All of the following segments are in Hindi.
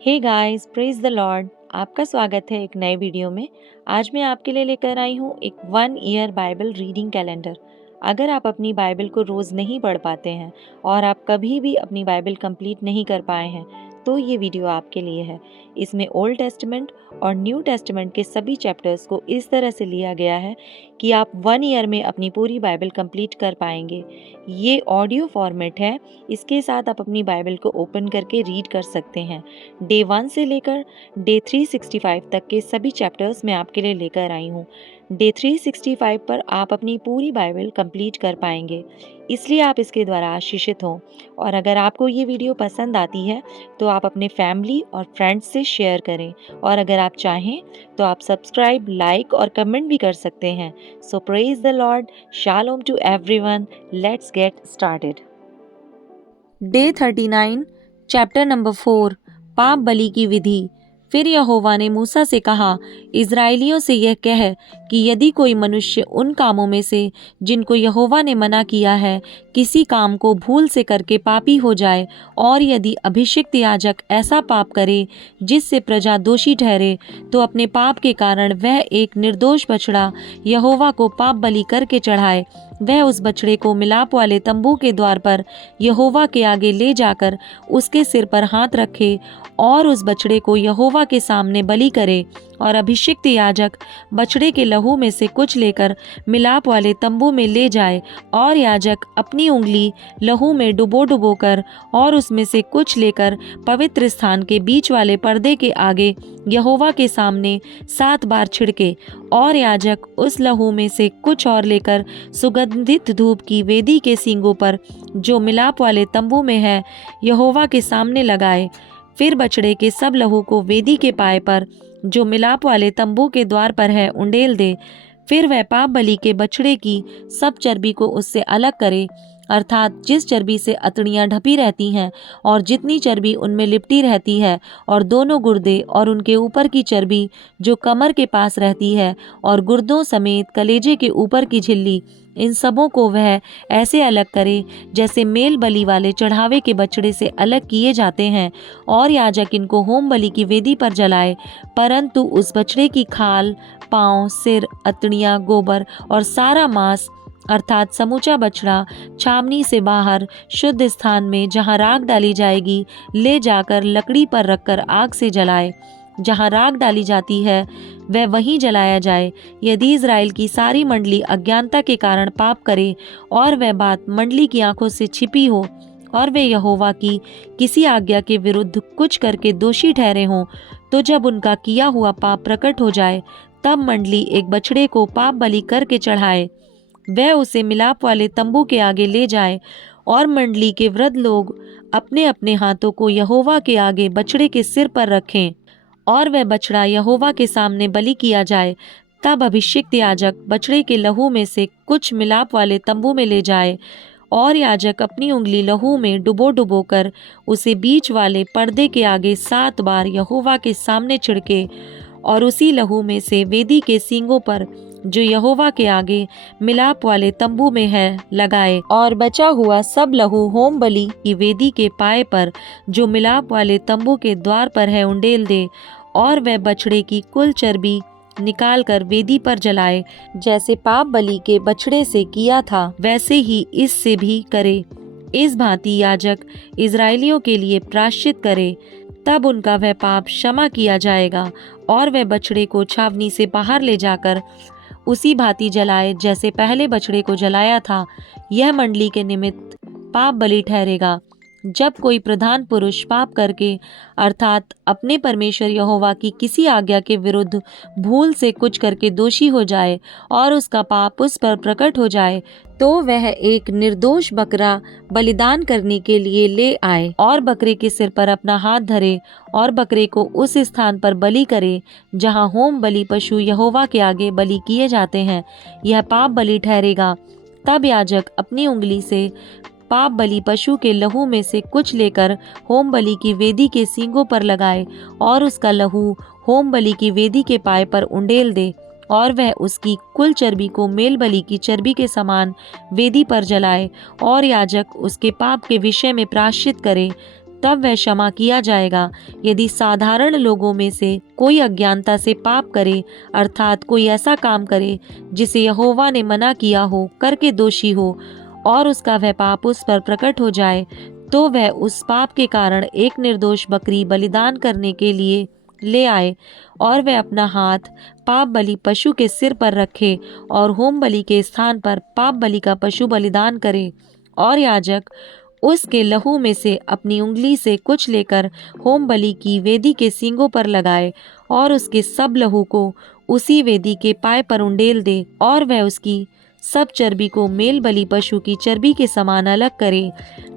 Hey guys, praise the Lord. आपका स्वागत है एक नए वीडियो में। आज मैं आपके लिए लेकर आई हूँ एक 1 ईयर बाइबल रीडिंग कैलेंडर। अगर आप अपनी बाइबल को रोज़ नहीं पढ़ पाते हैं और आप कभी भी अपनी बाइबल कंप्लीट नहीं कर पाए हैं तो ये वीडियो आपके लिए है। इसमें ओल्ड टेस्टमेंट और न्यू टेस्टमेंट के सभी चैप्टर्स को इस तरह से लिया गया है कि आप 1 ईयर में अपनी पूरी बाइबल कंप्लीट कर पाएंगे। ये ऑडियो फॉर्मेट है। इसके साथ आप अपनी बाइबल को ओपन करके रीड कर सकते हैं। डे 1 से लेकर डे 365 तक के सभी चैप्टर्स मैं आपके लिए लेकर आई हूँ। डे 365 पर आप अपनी पूरी बाइबल कंप्लीट कर पाएंगे, इसलिए आप इसके द्वारा आशीषित हों। और अगर आपको ये वीडियो पसंद आती है तो आप अपने फैमिली और फ्रेंड्स से शेयर करें, और अगर आप चाहें तो आप सब्सक्राइब, लाइक और कमेंट भी कर सकते हैं। So praise the lord, shalom to everyone. Let's get started. Day 39, chapter number 4, पाप बलि की विधि। फिर यहोवा ने मूसा से कहा, इज़राइलियों से यह कह कि यदि कोई मनुष्य उन कामों में से जिनको यहोवा ने मना किया है किसी काम को भूल से करके पापी हो जाए, और यदि अभिषिक्त याजक ऐसा पाप करे जिससे प्रजा दोषी ठहरे, तो अपने पाप के कारण वह एक निर्दोष बछड़ा यहोवा को पाप बलि करके चढ़ाए। वह उस बछड़े को मिलाप वाले तंबू के द्वार पर यहोवा के आगे ले जाकर उसके सिर पर हाथ रखे और उस बछड़े को यहोवा के सामने बलि करे। और अभिषिक्त याजक बछड़े के लहू में से कुछ लेकर मिलाप वाले तंबू में ले जाए, और याजक अपनी उंगली लहू में डुबो कर और उसमें से कुछ लेकर पवित्र स्थान के बीच वाले पर्दे के आगे यहोवा के सामने 7 बार छिड़के। और याजक उस लहू में से कुछ और लेकर सुगंधित धूप की वेदी के सींगों पर जो मिलाप वाले तंबू में है यहोवा के सामने लगाए। फिर बछड़े के सब लहू को वेदी के पाए पर जो मिलाप वाले तंबू के द्वार पर है उंडेल दे। फिर वह पाप बलि के बछड़े की सब चर्बी को उससे अलग करे, अर्थात जिस चर्बी से अतड़ियाँ ढपी रहती हैं और जितनी चर्बी उनमें लिपटी रहती है, और दोनों गुर्दे और उनके ऊपर की चर्बी जो कमर के पास रहती है, और गुर्दों समेत कलेजे के ऊपर की झिल्ली, इन सबों को वह ऐसे अलग करे जैसे मेल बलि वाले चढ़ावे के बछड़े से अलग किए जाते हैं। और याजक इनको होम बलि की वेदी पर जलाए, परंतु उस बछड़े की खाल, पाँव, सिर, अतड़ियाँ, गोबर और सारा मांस, अर्थात समूचा बछड़ा छावनी से बाहर शुद्ध स्थान में जहाँ राख डाली जाएगी ले जाकर लकड़ी पर रखकर आग से जलाए। जहाँ राख डाली जाती है वह वहीं जलाया जाए। यदि इज़राइल की सारी मंडली अज्ञानता के कारण पाप करे और वह बात मंडली की आंखों से छिपी हो, और वे यहोवा की किसी आज्ञा के विरुद्ध कुछ करके दोषी ठहरे हों, तो जब उनका किया हुआ पाप प्रकट हो जाए, तब मंडली एक बछड़े को पाप बलि करके चढ़ाए। वह उसे मिलाप वाले तंबू के आगे ले जाए, और मंडली के वृद्ध लोग अपने अपने हाथों को यहोवा के आगे बछड़े के सिर पर रखें, और वह बछड़ा यहोवा के सामने बलि किया जाए। तब अभिषिक्त याजक बछड़े के लहू में से कुछ मिलाप वाले तंबू में ले जाए, और याजक अपनी उंगली लहू में डुबो कर उसे बीच वाले पर्दे के आगे 7 बार यहोवा के सामने छिड़के, और उसी लहू में से वेदी के सींगों पर जो यहोवा के आगे मिलाप वाले तंबू में है लगाए। और बचा हुआ सब लहू होम बलि की वेदी के पाए पर जो मिलाप वाले तंबू के द्वार पर है उंडेल दे। और वह बछड़े की कुल चर्बी निकाल कर वेदी पर जलाए। जैसे पाप बलि के बछड़े से किया था वैसे ही इससे भी करे। इस भांति याजक इज़राइलियों के लिए प्रायश्चित करे, तब उनका वह पाप क्षमा किया जाएगा। और वह बछड़े को छावनी से बाहर ले जाकर उसी भांति जलाए जैसे पहले बछड़े को जलाया था। यह मंडली के निमित्त पाप बलि ठहरेगा। जब कोई प्रधान पुरुष पाप करके, अर्थात अपने परमेश्वर यहोवा की किसी आज्ञा के विरुद्ध भूल से कुछ करके दोषी हो जाए और उसका पाप उस पर प्रकट हो जाए, तो वह एक निर्दोष बकरा बलिदान करने के लिए ले आए, और बकरे के सिर पर अपना हाथ धरे और बकरे को उस स्थान पर बलि करे जहाँ होम बलि पशु यहोवा के आगे बलि किए जाते हैं। यह पाप बलि ठहरेगा। तब याजक अपनी उंगली से पाप बलि पशु के लहू में से कुछ लेकर होम बलि की वेदी के सींगों पर लगाए, और उसका लहू होम बलि की वेदी के पाए पर उंडेल दे। और वह उसकी कुल चर्बी को मेल बलि की चर्बी के समान वेदी पर जलाए, और याजक उसके पाप के विषय में प्रायश्चित करे। तब वह क्षमा किया जाएगा। यदि साधारण लोगों में से कोई अज्ञानता से पाप करे, अर्थात कोई ऐसा काम करे जिसे यहोवा ने मना किया हो, करके दोषी हो, और उसका वह पाप उस पर प्रकट हो जाए, तो वह उस पाप के कारण एक निर्दोष बकरी बलिदान करने के लिए ले आए, और वह अपना हाथ पाप बलि पशु के सिर पर रखे और होम बलि के स्थान पर पाप बलि का पशु बलिदान करे, और याजक उसके लहू में से अपनी उंगली से कुछ लेकर होम बलि की वेदी के सींगों पर लगाए, और उसके सब लहू को उसी वेदी के पाए पर उंडेल दे, और वह उसकी सब चर्बी को मेल बलि पशु की चर्बी के समान अलग करे।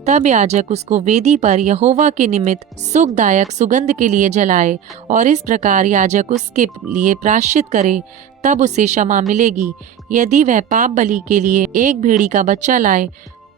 तब याजक उसको वेदी पर यहोवा के निमित्त सुखदायक सुगंध के लिए जलाए, और इस प्रकार याजक उसके लिए प्रायश्चित करे, तब उसे क्षमा मिलेगी। यदि वह पाप बलि के लिए एक भेड़ी का बच्चा लाए,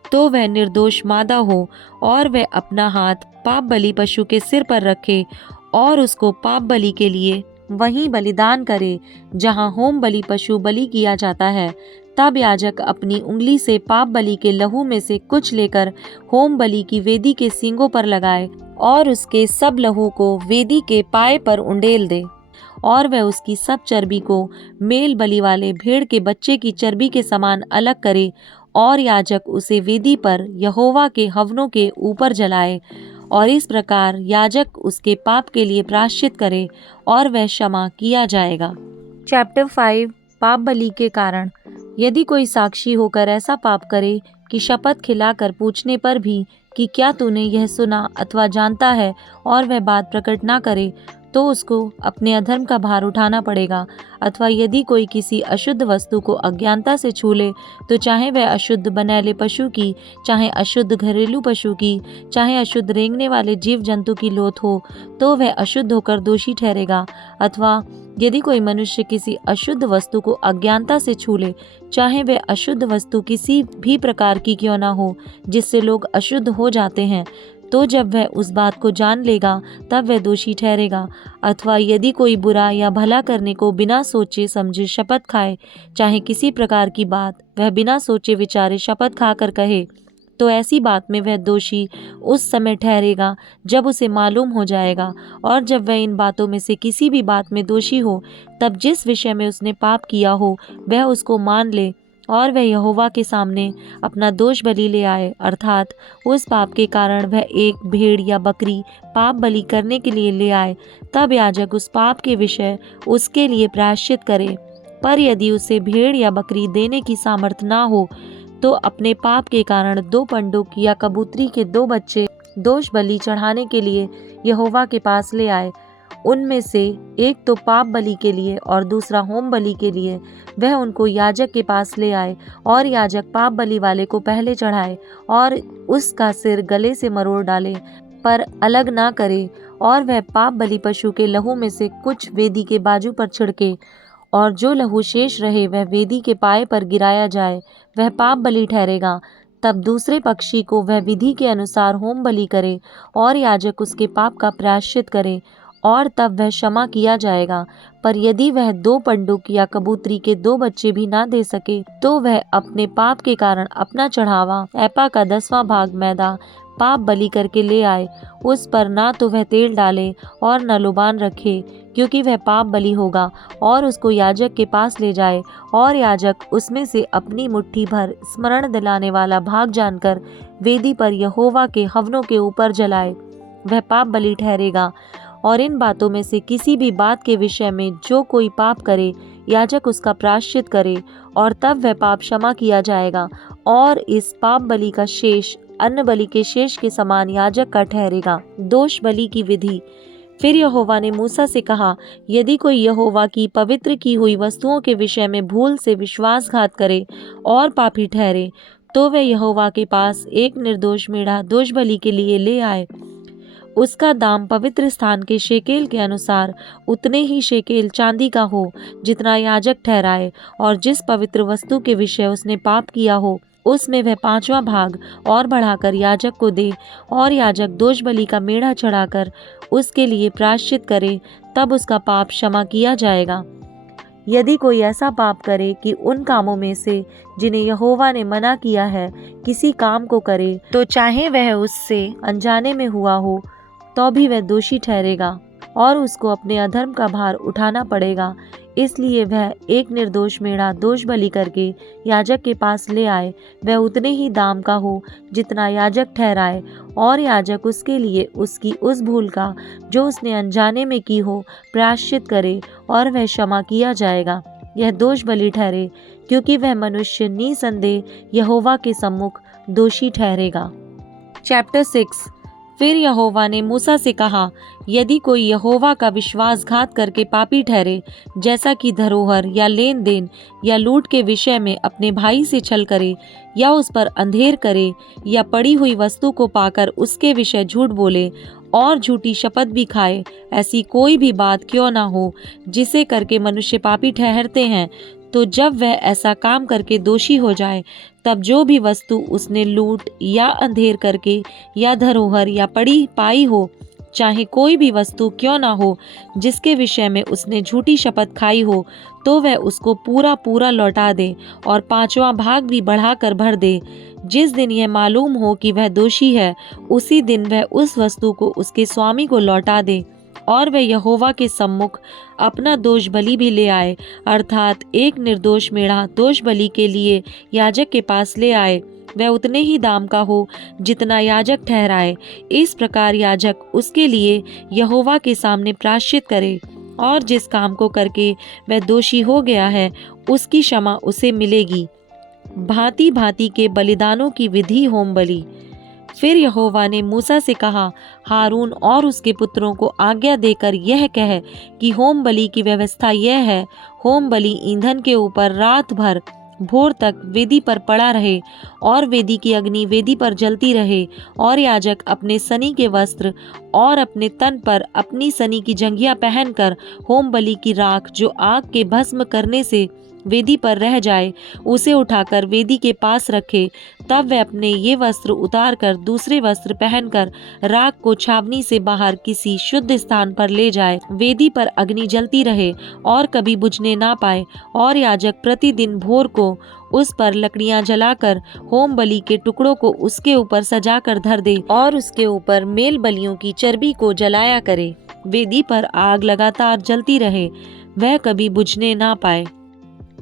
तो वह निर्दोष मादा हो, और वह अपना हाथ पाप बलि पशु के सिर पर रखे और उसको पाप बलि के लिए वहीं बलिदान करे जहाँ होम बलि पशु बलि किया जाता है। तब याजक अपनी उंगली से पाप बलि के लहू में से कुछ लेकर होम बलि की वेदी के सींगों पर लगाए, और उसके सब लहू को वेदी के पाए पर उंडेल दे, और वह उसकी सब चर्बी को मेल बलि वाले भेड़ के बच्चे की चर्बी के समान अलग करे, और याजक उसे वेदी पर यहोवा के हवनों के ऊपर जलाए, और इस प्रकार याजक उसके पाप के लिए प्रायश्चित करे, और वह क्षमा किया जाएगा। चैप्टर 5 पाप बलि के कारण। यदि कोई साक्षी होकर ऐसा पाप करे कि शपथ खिलाकर पूछने पर भी कि क्या तूने यह सुना अथवा जानता है, और वह बात प्रकट ना करे, तो उसको अपने अधर्म का भार उठाना पड़ेगा। अथवा यदि कोई किसी अशुद्ध वस्तु को अज्ञानता से छू ले, तो चाहे वह अशुद्ध बनैले पशु की, चाहे अशुद्ध घरेलू पशु की, चाहे अशुद्ध रेंगने वाले जीव जंतु की लोथ हो, तो वह अशुद्ध होकर दोषी ठहरेगा। अथवा यदि कोई मनुष्य किसी अशुद्ध वस्तु को अज्ञानता से छू ले, चाहे वह अशुद्ध वस्तु किसी भी प्रकार की क्यों ना हो, जिससे लोग अशुद्ध हो जाते हैं, तो जब वह उस बात को जान लेगा, तब वह दोषी ठहरेगा। अथवा यदि कोई बुरा या भला करने को बिना सोचे समझे शपथ खाए, चाहे किसी प्रकार की बात वह बिना सोचे विचारे शपथ खाकर कहे, तो ऐसी बात में वह दोषी उस समय ठहरेगा जब उसे मालूम हो जाएगा। और जब वह इन बातों में से किसी भी बात में दोषी हो, तब जिस विषय में उसने पाप किया हो वह उसको मान ले, और वह यहोवा के सामने अपना दोष बलि ले आए, अर्थात उस पाप के कारण वह एक भेड़ या बकरी पाप बलि करने के लिए ले आए। तब याजक उस पाप के विषय उसके लिए प्रायश्चित करे। पर यदि उसे भेड़ या बकरी देने की सामर्थ ना हो, तो अपने पाप के कारण 2 पंडुक या कबूतरी के 2 बच्चे दोष बलि चढ़ाने के लिए यहोवा के पास ले आए। उनमें से एक तो पाप बलि के लिए और दूसरा होम बलि के लिए। वह उनको याजक के पास ले आए, और याजक पाप बलि वाले को पहले चढ़ाए, और उसका सिर गले से मरोड़ डाले, पर अलग ना करे, और वह पाप बलि पशु के लहू में से कुछ वेदी के बाजू पर छिड़के, और जो लहू शेष रहे वह वेदी के पाए पर गिराया जाए, वह पाप बलि ठहरेगा। तब दूसरे पक्षी को वह विधि के अनुसार होम बलि करे, और याजक उसके पाप का प्रायश्चित करे, और तब वह क्षमा किया जाएगा। पर यदि वह 2 पंडुक या कबूतरी के 2 बच्चे भी ना दे सके, तो वह अपने पाप के कारण अपना चढ़ावा एपा का 10वां भाग मैदा पाप बलि करके ले आए। उस पर ना तो वह तेल डाले और न लोबान रखे, क्योंकि वह पाप बलि होगा, और उसको याजक के पास ले जाए, और याजक उसमें से अपनी मुट्ठी भर स्मरण दिलाने वाला भाग जानकर वेदी पर यहोवा के हवनों के ऊपर जलाए, वह पाप बलि ठहरेगा। और इन बातों में से किसी भी बात के विषय में जो कोई पाप करे, याजक उसका प्रायश्चित करे, और तब वह पाप क्षमा किया जाएगा, और इस पाप बलि का शेष अन्न बलि के शेष के समान याजक का ठहरेगा। दोष बलि की विधि। फिर यहोवा ने मूसा से कहा, यदि कोई यहोवा की पवित्र की हुई वस्तुओं के विषय में भूल से विश्वासघात करे और पापी ठहरे, तो वह यहोवा के पास एक निर्दोष मेढ़ा दोष बलि के लिए ले आए। उसका दाम पवित्र स्थान के शेकेल के अनुसार उतने ही शेकेल चांदी का हो जितना याजक ठहराए, और जिस पवित्र वस्तु के विषय उसने पाप किया हो, उसमें वह 5वां भाग और बढ़ाकर याजक को दे, और याजक दोष बलि का मेढ़ा चढ़ाकर उसके लिए प्रायश्चित करे, तब उसका पाप क्षमा किया जाएगा। यदि कोई ऐसा पाप करे कि उन कामों में से जिन्हें यहोवा ने मना किया है किसी काम को करे, तो चाहे वह उससे अनजाने में हुआ हो, तो भी वह दोषी ठहरेगा और उसको अपने अधर्म का भार उठाना पड़ेगा। इसलिए वह एक निर्दोष मेढ़ा दोष बलि करके याजक के पास ले आए। वह उतने ही दाम का हो जितना याजक ठहराए, और याजक उसके लिए उसकी उस भूल का जो उसने अनजाने में की हो प्रायश्चित करे, और वह क्षमा किया जाएगा। यह दोष बलि ठहरे, क्योंकि वह मनुष्य निसंदेह यहोवा के सम्मुख दोषी ठहरेगा। चैप्टर 6। फिर यहोवा ने मूसा से कहा, यदि कोई यहोवा का विश्वासघात करके पापी ठहरे, जैसा कि धरोहर या लेन देन या लूट के विषय में अपने भाई से छल करे, या उस पर अंधेर करे, या पड़ी हुई वस्तु को पाकर उसके विषय झूठ बोले और झूठी शपथ भी खाए, ऐसी कोई भी बात क्यों ना हो जिसे करके मनुष्य पापी ठहरते हैं, तो जब वह ऐसा काम करके दोषी हो जाए, तब जो भी वस्तु उसने लूट या अंधेर करके या धरोहर या पड़ी पाई हो, चाहे कोई भी वस्तु क्यों ना हो जिसके विषय में उसने झूठी शपथ खाई हो, तो वह उसको पूरा पूरा लौटा दे और 5वां भाग भी बढ़ाकर भर दे। जिस दिन यह मालूम हो कि वह दोषी है, उसी दिन वह उस वस्तु को उसके स्वामी को लौटा दे, और वह यहोवा के सम्मुख अपना दोष बलि भी ले आए, अर्थात एक निर्दोष मेढ़ा दोष बलि के लिए याजक के पास ले आए। वह उतने ही दाम का हो जितना याजक ठहराए। इस प्रकार याजक उसके लिए यहोवा के सामने प्रायश्चित करे, और जिस काम को करके वह दोषी हो गया है उसकी क्षमा उसे मिलेगी। भांति भांति के बलिदानों की विधि होम बलि। फिर यहोवा ने मूसा से कहा, हारून और उसके पुत्रों को आज्ञा देकर यह कह कि होम बलि की व्यवस्था यह है, होम बलि ईंधन के ऊपर रात भर भोर तक वेदी पर पड़ा रहे, और वेदी की अग्नि वेदी पर जलती रहे, और याजक अपने सनी के वस्त्र और अपने तन पर अपनी सनी की जंघिया पहनकर होम बलि की राख जो आग के भस्म करने से वेदी पर रह जाए, उसे उठाकर वेदी के पास रखे। तब वह अपने ये वस्त्र उतार कर दूसरे वस्त्र पहनकर राख को छावनी से बाहर किसी शुद्ध स्थान पर ले जाए। वेदी पर अग्नि जलती रहे और कभी बुझने ना पाए, और याजक प्रतिदिन भोर को उस पर लकड़ियां जलाकर होम बलि के टुकड़ों को उसके ऊपर सजा कर धर दे, और उसके ऊपर मेल बलियों की चर्बी को जलाया करे। वेदी पर आग लगातार जलती रहे, वह कभी बुझने ना पाए।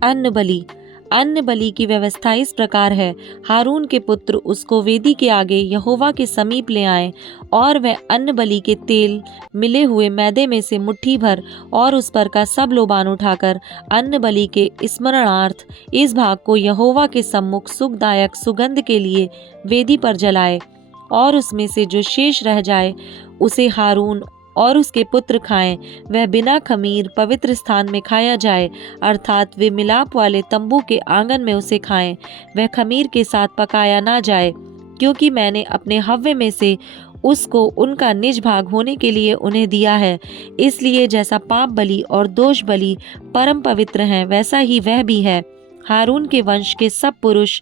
अन्न बलि। अन्न बलि की व्यवस्था इस प्रकार है, हारून के पुत्र उसको वेदी के आगे यहोवा के समीप ले आए, और वह अन्न बलि के तेल मिले हुए मैदे में से मुट्ठी भर और उस पर का सब लोबान उठाकर अन्न बलि के स्मरणार्थ इस भाग को यहोवा के सम्मुख सुखदायक सुगंध के लिए वेदी पर जलाए, और उसमें से जो शेष रह जाए उसे हारून और उसके पुत्र खाएं। वह बिना खमीर पवित्र स्थान में खाया जाए, अर्थात वे मिलाप वाले तंबू के आंगन में उसे खाएं। वह खमीर के साथ पकाया ना जाए, क्योंकि मैंने अपने हव्य में से उसको उनका निज भाग होने के लिए उन्हें दिया है। इसलिए जैसा पाप बलि और दोष बलि परम पवित्र हैं, वैसा ही वह भी है। हारून के वंश के सब पुरुष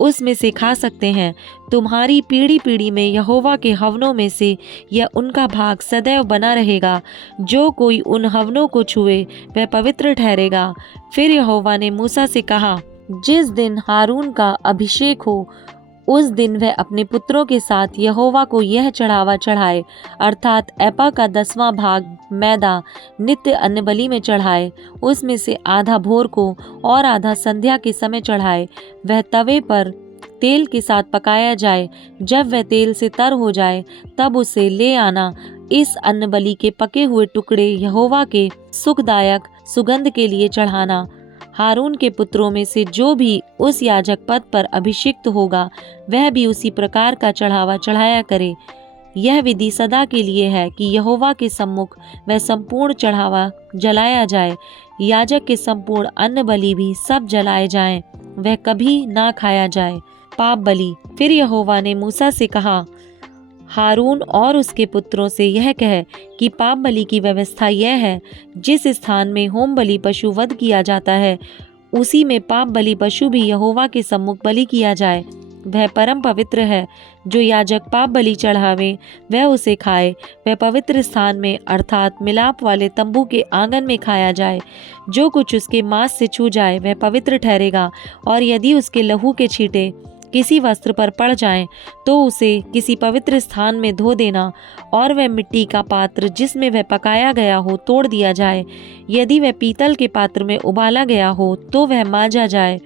उसमें से खा सकते हैं। तुम्हारी पीढ़ी पीढ़ी में यहोवा के हवनों में से यह उनका भाग सदैव बना रहेगा। जो कोई उन हवनों को छुए वह पवित्र ठहरेगा। फिर यहोवा ने मूसा से कहा, जिस दिन हारून का अभिषेक हो उस दिन वह अपने पुत्रों के साथ यहोवा को यह चढ़ावा चढ़ाए, अर्थात एपा का 10वां भाग मैदा नित्य अन्नबलि में चढ़ाए। उसमें से आधा भोर को और आधा संध्या के समय चढ़ाए। वह तवे पर तेल के साथ पकाया जाए। जब वह तेल से तर हो जाए तब उसे ले आना। इस अन्नबलि के पके हुए टुकड़े यहोवा के सुखदायक सुगंध के लिए चढ़ाना। हारून के पुत्रों में से जो भी उस याजक पद पर अभिषिक्त होगा वह भी उसी प्रकार का चढ़ावा चढ़ाया करे। यह विधि सदा के लिए है कि यहोवा के सम्मुख वह संपूर्ण चढ़ावा जलाया जाए। याजक के संपूर्ण अन्न बलि भी सब जलाए जाएं, वह कभी ना खाया जाए। पाप बलि। फिर यहोवा ने मूसा से कहा, हारून और उसके पुत्रों से यह कह कि पाप बलि की व्यवस्था यह है, जिस स्थान में होम बलि पशु वध किया जाता है उसी में पाप बलि पशु भी यहोवा के सम्मुख बलि किया जाए। वह परम पवित्र है। जो याजक पाप बलि चढ़ावे वह उसे खाए। वह पवित्र स्थान में अर्थात मिलाप वाले तंबू के आंगन में खाया जाए। जो कुछ उसके मांस से छू जाए वह पवित्र ठहरेगा। और यदि उसके लहू के छींटे किसी वस्त्र पर पड़ जाएं, तो उसे किसी पवित्र स्थान में धो देना। और वह मिट्टी का पात्र जिसमें वह पकाया गया हो तोड़ दिया जाए। यदि वह पीतल के पात्र में उबाला गया हो तो वह मांजा जाए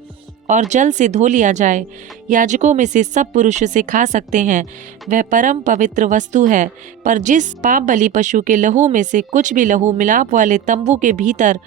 और जल से धो लिया जाए। याजकों में से सब पुरुष उसे खा सकते हैं, वह परम पवित्र वस्तु है। पर जिस पाप बलि पशु के लहू में से कुछ भी लहू मिलाप वाले तंबू के भीतर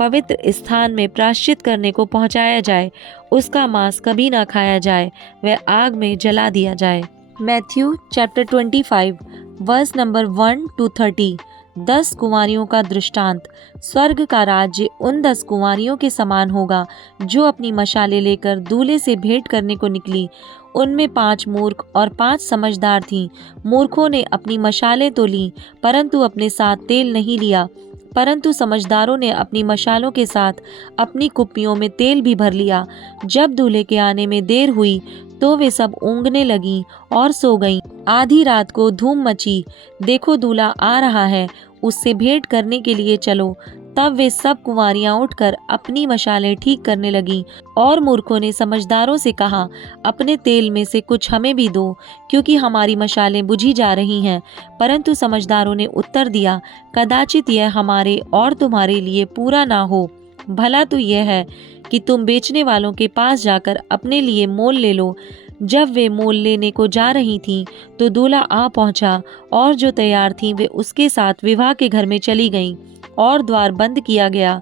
पवित्र स्थान में प्रायश्चित करने को पहुंचाया जाए, उसका मांस कभी ना खाया जाए, वह आग में जला दिया जाए। Matthew chapter 25 verse number 1 to 30। 10 कुंवारियों का दृष्टांत। स्वर्ग का राज्य उन 10 कुंवारियों के समान होगा जो अपनी मशालें लेकर दूल्हे से भेंट करने को निकली। उनमें 5 मूर्ख और 5 समझदार थीं। मूर्खों ने अपनी मशालें तो लीं, परंतु अपने साथ तेल नहीं लिया। परंतु समझदारों ने अपनी मशालों के साथ अपनी कुप्पियों में तेल भी भर लिया। जब दूल्हे के आने में देर हुई तो वे सब ऊँघने लगीं और सो गईं। आधी रात को धूम मची, देखो दूल्हा आ रहा है, उससे भेंट करने के लिए चलो। तब वे सब कुंवारियां उठकर अपनी मशालें ठीक करने लगीं। और मूर्खों ने समझदारों से कहा, अपने तेल में से कुछ हमें भी दो, क्योंकि हमारी मशालें बुझी जा रही हैं। परंतु समझदारों ने उत्तर दिया, कदाचित यह हमारे और तुम्हारे लिए पूरा ना हो। भला तो यह है कि तुम बेचने वालों के पास जाकर अपने लिए मोल ले लो। जब वे मोल लेने को जा रही थीं, तो दूल्हा आ पहुंचा, और जो तैयार थीं वे उसके साथ विवाह के घर में चली गईं, और द्वार बंद किया गया।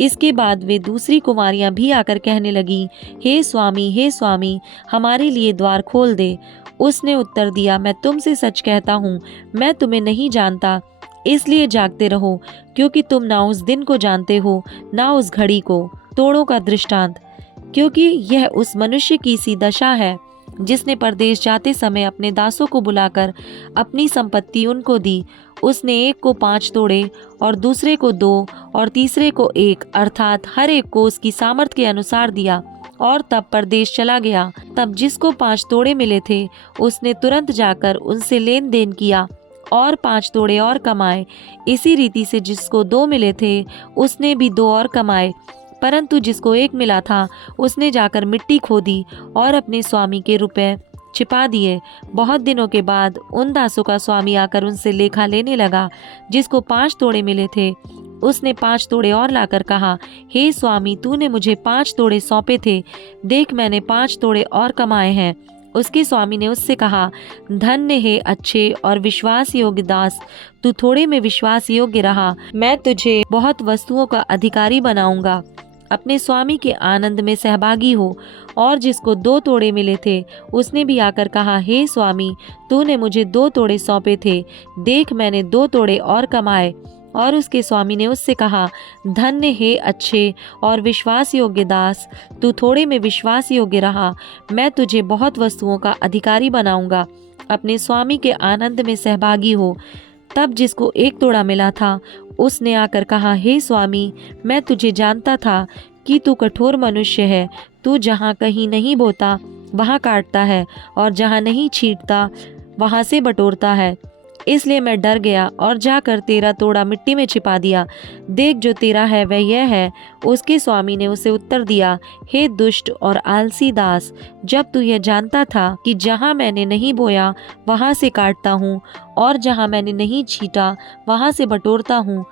इसके बाद वे दूसरी कुमारियां भी आकर कहने लगीं, हे स्वामी, हमारे लिए द्वार खोल दे। उसने उत्तर दिया, मैं तुमसे सच कहता हूँ, मैं तुम्हें नहीं जानता। इसलिए जागते रहो, क्योंकि तुम ना उस दिन को जानते हो ना उस घड़ी को। तोड़ों का दृष्टांत। क्योंकि यह उस मनुष्य की सी दशा है जिसने परदेश जाते समय अपने दासों को बुलाकर अपनी संपत्ति उनको दी। उसने एक को 5 तोड़े और दूसरे को 2 और तीसरे को 1, अर्थात हर एक को उसकी सामर्थ के अनुसार दिया, और तब परदेश चला गया। तब जिसको 5 तोड़े मिले थे उसने तुरंत जाकर उनसे लेन देन किया और 5 तोड़े और कमाए। इसी रीति से जिसको 2 मिले थे उसने भी 2 और कमाए। परंतु जिसको 1 मिला था उसने जाकर मिट्टी खोदी और अपने स्वामी के रुपए छिपा दिए। बहुत दिनों के बाद उन दासों का स्वामी आकर उनसे लेखा लेने लगा। जिसको 5 तोड़े मिले थे उसने 5 तोड़े और लाकर कहा, हे स्वामी, तूने मुझे 5 तोड़े सौंपे थे, देख मैंने 5 तोड़े और कमाए हैं। उसके स्वामी ने उससे कहा, धन्य है अच्छे और विश्वास योग्य दास, तू थोड़े में विश्वास योग्य रहा, मैं तुझे बहुत वस्तुओं का अधिकारी बनाऊंगा। अपने स्वामी के आनंद में सहभागी हो। और जिसको 2 तोड़े मिले थे उसने भी आकर कहा, हे स्वामी, तूने मुझे 2 तोड़े सौंपे थे, देख मैंने 2 तोड़े और कमाए। और उसके स्वामी ने उससे कहा, धन्य है अच्छे और विश्वास योग्य दास, तू थोड़े में विश्वास योग्य रहा, मैं तुझे बहुत वस्तुओं का अधिकारी बनाऊंगा। अपने स्वामी के आनंद में सहभागी हो। तब जिसको 1 तोड़ा मिला था उसने आकर कहा, हे स्वामी, मैं तुझे जानता था कि तू कठोर मनुष्य है। तू जहाँ कहीं नहीं बोता वहाँ काटता है, और जहाँ नहीं छींटता वहाँ से बटोरता है। इसलिए मैं डर गया और जाकर तेरा तोड़ा मिट्टी में छिपा दिया। देख, जो तेरा है वह यह है। उसके स्वामी ने उसे उत्तर दिया, हे दुष्ट और आलसी दास, जब तू यह जानता था कि जहाँ मैंने नहीं बोया वहाँ से काटता हूँ, और जहाँ मैंने नहीं छींटा वहाँ से बटोरता हूँ,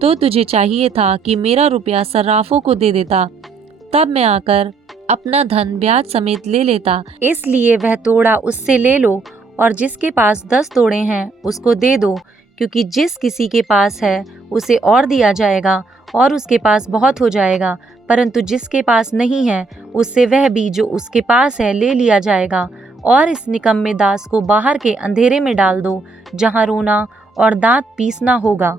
तो तुझे चाहिए था कि मेरा रुपया सर्राफों को दे देता, तब मैं आकर अपना धन ब्याज समेत ले लेता। इसलिए वह तोड़ा उससे ले लो, और जिसके पास 10 तोड़े हैं उसको दे दो, क्योंकि जिस किसी के पास है उसे और दिया जाएगा और उसके पास बहुत हो जाएगा, परंतु जिसके पास नहीं है उससे वह भी जो उसके पास है ले लिया जाएगा। और इस निकम्मे दास को बाहर के अंधेरे में डाल दो, जहाँ रोना और दांत पीसना होगा।